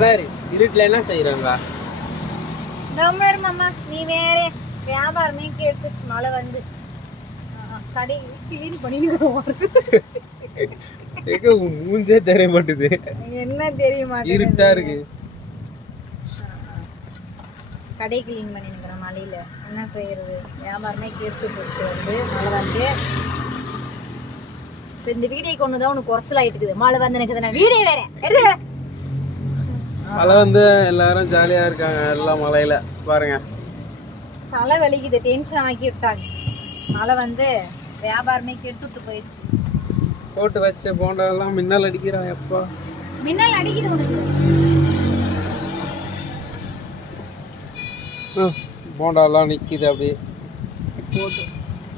சரி இருட்டுல என்ன செய்யறாங்க? மாமா நீ வேற வியாபாரமே கேட்டுச்சு. மழை வந்து கடை கிளீன் பண்ணிட்டு மூஞ்சே தெரிய மாட்டுது. என்ன தெரிய மாட்டேங்குது, இருட்டா இருக்கு. கடை கிளீன் பண்ணிருக்கிறேன் மழையில. என்ன செய்யறது, வியாபாரமே கேட்டு போச்சு. வந்து மழை வந்து இப்போ இந்த வீடியோ கொண்டுதான் உனக்கு குறைச்சல் ஆயிட்டு இருக்குது. மழை வந்து எனக்கு நான் வீடியோ வேற மழை வந்து எல்லாரும் ஜாலியா இருக்காங்க. எல்லாம் மழையில பாருங்க. தலை வலிக்குது, டென்ஷன் ஆக்கி விட்டாங்க. மழை வந்து வியாபாரமே கெட்டுட்டு போயிடுச்சு. போட்டு வச்ச போண்டா எல்லாம் மின்னல் அடிக்கிறான். எப்பா மின்னல் அடிக்குது உனக்கு? போண்டா எல்லாம் நிக்குது அப்படியே.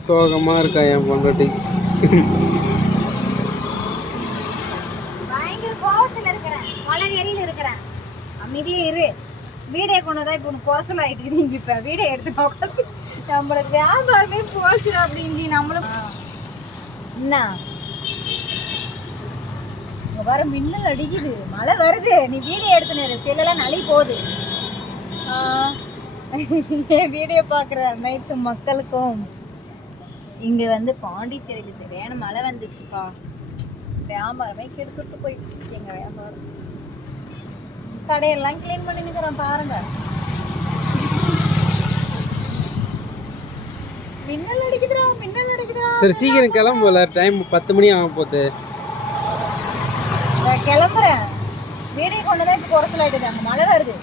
சோகமா இருக்கா என் பொண்டாட்டி. பயங்கர கோவத்துல இருக்கிறேன், மழை வெறியில இருக்கிறேன். அமைதியே இரு. வீடியோ கொண்டுதான் இப்போ உனக்கு குறைச்சல் ஆயிட்டு. நீங்க இப்ப வீடியோ எடுத்து நம்மளுக்கு வியாபாரமே போச்சு அப்படின்னு நம்மளுக்கு என்ன வர மின்னல் அடிக்குது, மழை வருது. நீ வீடியோ எடுத்துனு செல்லாம் நலி போகுது. வீடியோ பார்க்குற அனைத்து மக்களுக்கும் இங்கே வந்து பாண்டிச்சேரியில் சரியான மழை வந்துச்சுப்பா. வியாபாரமே கெடுத்துட்டு போயிடுச்சு எங்கள் வியாபாரம். கடையெல்லாம் கிளீன் பண்ணிக்கிறோம் பாருங்க. மின்னல் அடிக்குதுடா, மின்னல் அடிக்குதுடா. சரி சீக்கிரம் கிளம்புல, டைம் 10 மணி ஆக போகுது. கிளம்புறேன். வீடியோ கொண்டுதான் இப்போ குறைச்சல் ஆயிடுது. அங்கே மழை வருது.